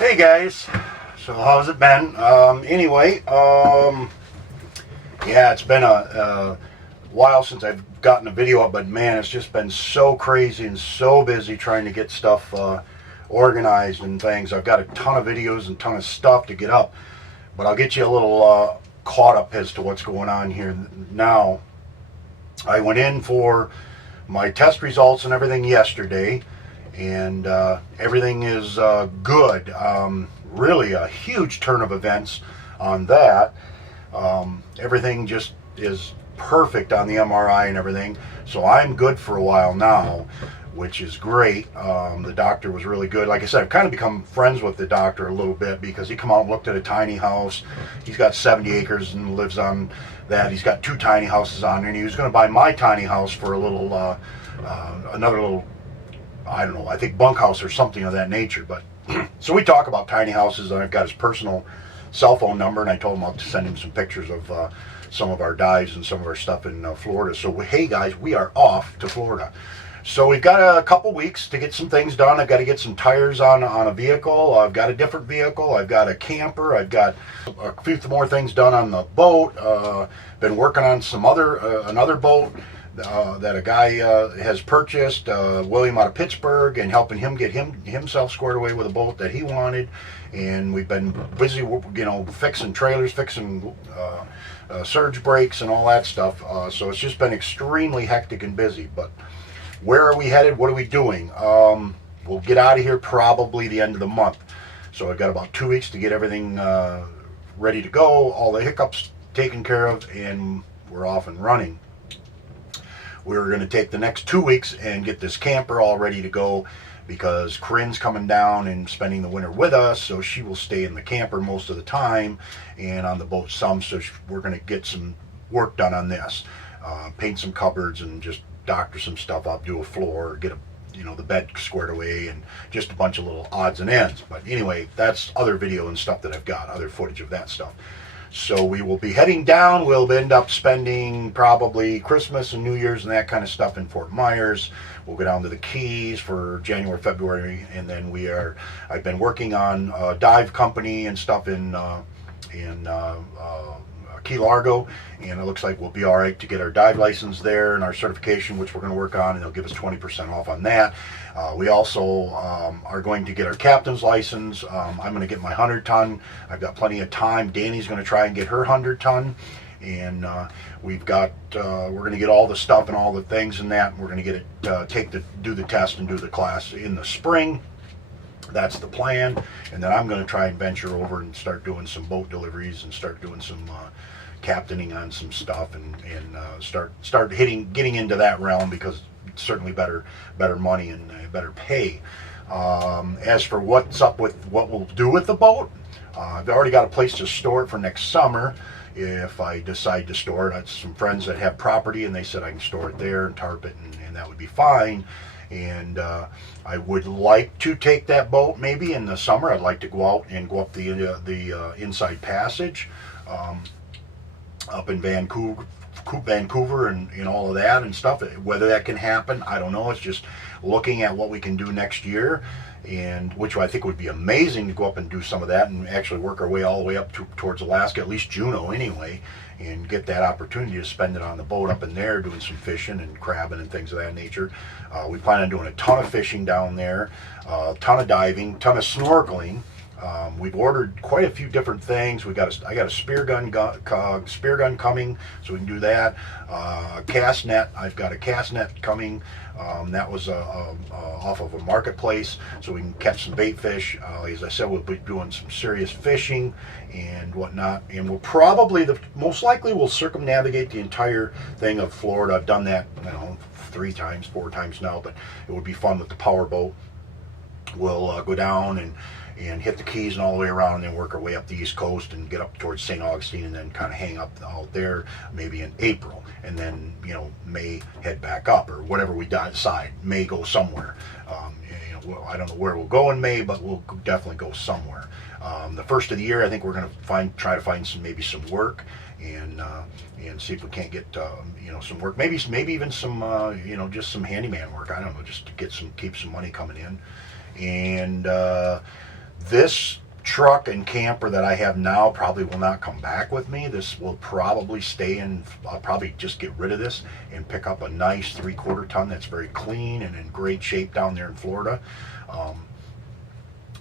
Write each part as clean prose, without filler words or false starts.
Hey guys, so how's it been? Yeah, it's been a while since I've gotten a video up, but man, it's just been so crazy and so busy trying to get stuff organized and things. I've got a ton of videos and ton of stuff to get up, but I'll get you a little caught up as to what's going on here now. I went in for my test results and everything yesterday, and everything is good. Really a huge turn of events on that. Everything just is perfect on the MRI and everything, so I'm good for a while now, which is great. The doctor was really good. Like I said, I've kind of become friends with the doctor a little bit because he come out and looked at a tiny house. He's got 70 acres and lives on that. He's got 2 tiny houses on there, and he was going to buy my tiny house for a little another little, I don't know, I think bunkhouse or something of that nature. But so we talk about tiny houses, and I've got his personal cell phone number, and I told him I'll send him some pictures of some of our dives and some of our stuff in Florida. So hey guys, we are off to Florida. So we've got a couple weeks to get some things done. I've got to get some tires on a vehicle. I've got a different vehicle. I've got a camper. I've got a few more things done on the boat. Been working on some another boat that a guy has purchased, William out of Pittsburgh, and helping him get himself squared away with a boat that he wanted. And we've been busy, fixing trailers, fixing surge brakes and all that stuff. So it's just been extremely hectic and busy. But where are we headed? What are we doing? We'll get out of here probably the end of the month. So I've got about 2 weeks to get everything ready to go, all the hiccups taken care of, and we're off and running. We're going to take the next 2 weeks and get this camper all ready to go, because Corinne's coming down and spending the winter with us, so she will stay in the camper most of the time and on the boat some. So we're going to get some work done on this, paint some cupboards and just doctor some stuff up, do a floor, get the bed squared away, and just a bunch of little odds and ends. But anyway, that's other video and stuff that I've got, other footage of that stuff. So we will be heading down. We'll end up spending probably Christmas and New Year's and that kind of stuff in Fort Myers. We'll go down to the Keys for January, February, and then I've been working on a dive company and stuff in Key Largo, and it looks like we'll be all right to get our dive license there and our certification, which we're going to work on, and they'll give us 20% off on that. We also are going to get our captain's license. I'm going to get my 100-ton. I've got plenty of time. Danny's going to try and get her 100-ton, and we're going to get all the stuff and all the things in that. We're going to get it, do the test and do the class in the spring. That's the plan. And then I'm going to try and venture over and start doing some boat deliveries and start doing some captaining on some stuff, and start getting into that realm, because it's certainly better money and better pay. As for what's up with what we'll do with the boat, I've already got a place to store it for next summer if I decide to store it. I have some friends that have property, and they said I can store it there and tarp it, and that would be fine. And I would like to take that boat maybe in the summer. I'd like to go out and go up the Inside Passage up in Vancouver and all of that and stuff. Whether that can happen, I don't know. It's just looking at what we can do next year, and which I think would be amazing to go up and do some of that and actually work our way all the way up towards Alaska, at least Juneau anyway, and get that opportunity to spend it on the boat up in there doing some fishing and crabbing and things of that nature. We plan on doing a ton of fishing down there, a ton of diving, ton of snorkeling. We've ordered quite a few different things. I got a spear gun coming, so we can do that. Cast net. I've got a cast net coming. That was off of a marketplace, so we can catch some bait fish. As I said, we'll be doing some serious fishing and whatnot. And we'll probably, most likely, we'll circumnavigate the entire thing of Florida. I've done that, 4 times now, but it would be fun with the power boat. We'll go down and hit the Keys and all the way around, and then work our way up the East Coast and get up towards St. Augustine, and then kind of hang up out there maybe in April, and then May head back up, or whatever we decide. May go somewhere. I don't know where we'll go in May, but we'll definitely go somewhere. The first of the year, I think we're going to try to find maybe some work, and see if we can't get some work. Maybe even some just some handyman work. I don't know, just to keep some money coming in. And This truck and camper that I have now probably will not come back with me. This will probably stay in. I'll probably just get rid of this and pick up a nice 3/4 ton that's very clean and in great shape down there in Florida.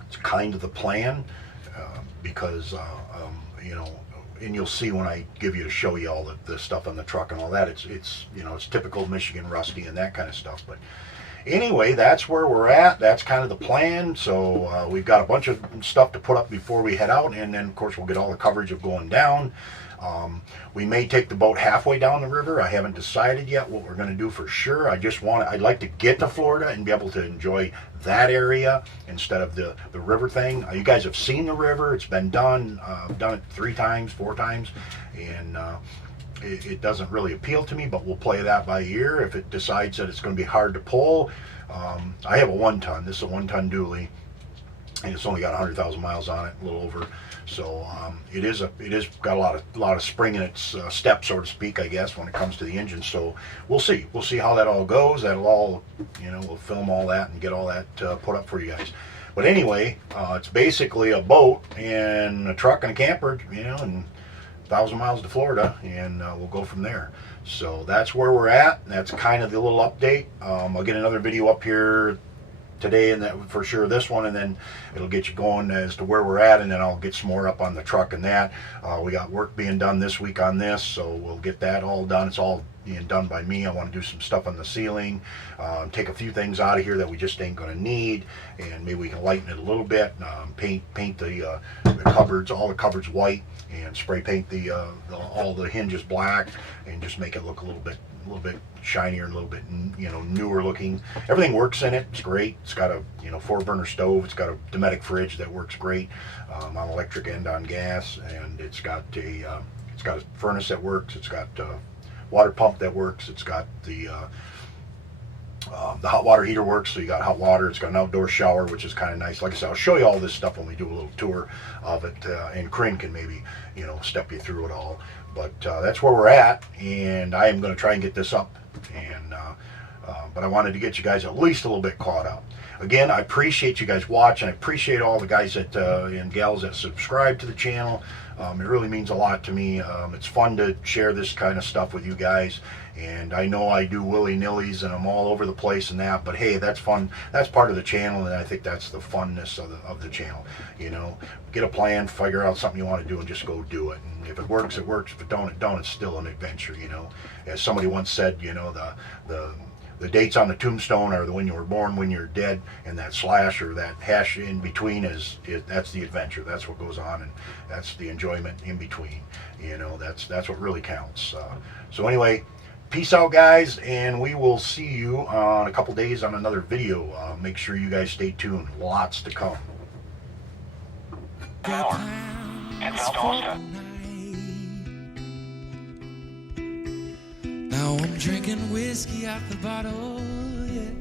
It's kind of the plan, because you know, and you'll see when I give you to show you all the stuff on the truck and all that. It's you know, it's typical Michigan rusty and that kind of stuff. But anyway, that's where we're at. That's kind of the plan. So we've got a bunch of stuff to put up before we head out, and then of course we'll get all the coverage of going down. We may take the boat halfway down the river. I haven't decided yet what we're going to do for sure. I'd like to get to Florida and be able to enjoy that area instead of the river thing. You guys have seen the river. It's been done. I've done it 3 times, 4 times, and it doesn't really appeal to me, but we'll play that by ear. If it decides that it's going to be hard to pull, I have a 1-ton. This is a 1-ton dually, and it's only got 100,000 miles on it, a little over. So it is got a lot of spring in its step, so to speak, I guess, when it comes to the engine. So we'll see how that all goes. That'll all, you know, we'll film all that and get all that put up for you guys. But anyway, it's basically a boat and a truck and a camper, you know, and 1,000 miles to Florida, and we'll go from there. So that's where we're at. That's kind of the little update. I'll get another video up here today, and that for sure this one, and then it'll get you going as to where we're at, and then I'll get some more up on the truck and that. We got work being done this week on this, so we'll get that all done. It's all being done by me. I want to do some stuff on the ceiling, take a few things out of here that we just ain't going to need, and maybe we can lighten it a little bit. Paint the cupboards, all the cupboards white, and spray paint all the hinges black, and just make it look a little bit shinier, a little bit, you know, newer looking. Everything works in it. It's great. It's got a, you know, 4-burner stove. It's got a Dometic fridge that works great, on electric and on gas, and it's got a furnace that works. It's got a water pump that works. It's got the hot water heater works, so you got hot water. It's got an outdoor shower, which is kind of nice. Like I said, I'll show you all this stuff when we do a little tour of it, and Corinne can maybe, you know, step you through it all. But that's where we're at, and I am going to try and get this up, and but I wanted to get you guys at least a little bit caught up. Again, I appreciate you guys watching. I appreciate all the guys that and gals that subscribe to the channel. It really means a lot to me. It's fun to share this kind of stuff with you guys, and I know I do willy-nillys and I'm all over the place and that, but hey, that's fun. That's part of the channel, and I think that's the funness of the channel. You know, get a plan, figure out something you want to do, and just go do it. And if it works, it works. If it don't, it don't. It's still an adventure, you know. As somebody once said, you know, the dates on the tombstone are the when you were born, when you're dead, and that slash or that hash in between that's the adventure. That's what goes on, and that's the enjoyment in between. You know, that's what really counts. So anyway, peace out, guys, and we will see you on a couple days on another video. Make sure you guys stay tuned. Lots to come. Now I'm drinking whiskey out the bottle, yeah.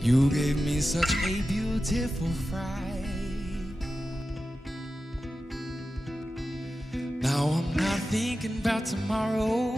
You gave me such a beautiful fright. Now I'm not thinking about tomorrow,